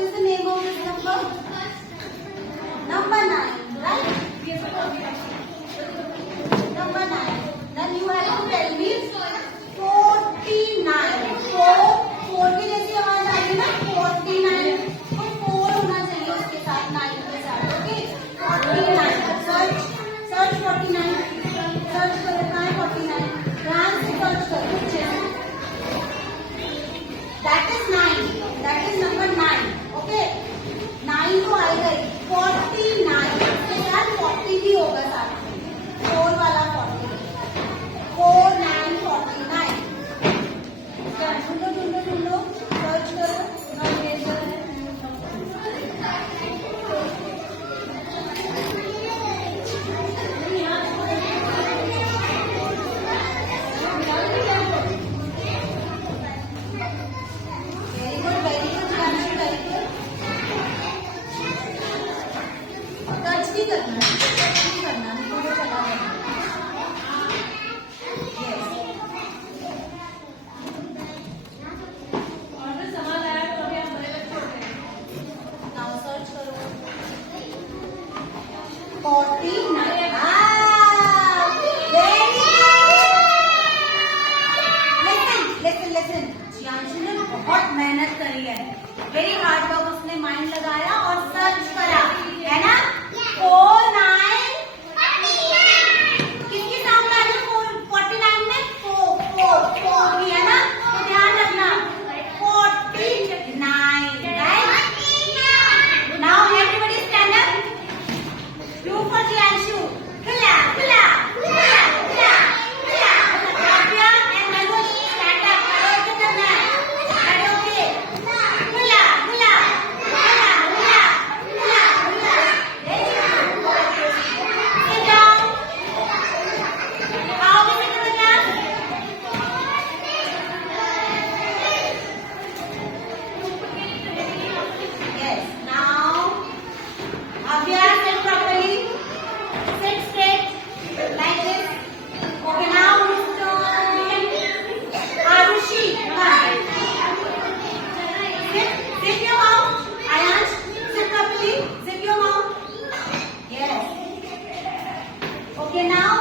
is the name of this number? Number 9, right? Number 9. Then you have to tell me 49. 4 की जैसी आवाज आएगी ना 49. तो 4 होना चाहिए उसके साथ 9 के साथ. ओके 49. सर्च 49. सर्च करो कहाँ है 49. ध्यान से सर्च करो. That is 9. That is number 9. Okay. 9 तो आएगा ही. 49. इसके साथ 40 भी होगा साथ में. 4 वाला 40. 4 9 49. ढूंढो सर्च करो. बहुत मेहनत करी है. Very hard work. उसने माइंड लगाया और सर्च करा है ना. 4 9 किसके सामने आ जाए 49 में 4 भी है ना. तो ध्यान रखना 49. Right. Now everybody stand up. Do for Jiyanshu. खुला खुला खुला खुला खुला. Kavya and Manoj stand up. ऐसे करना है. Okay, now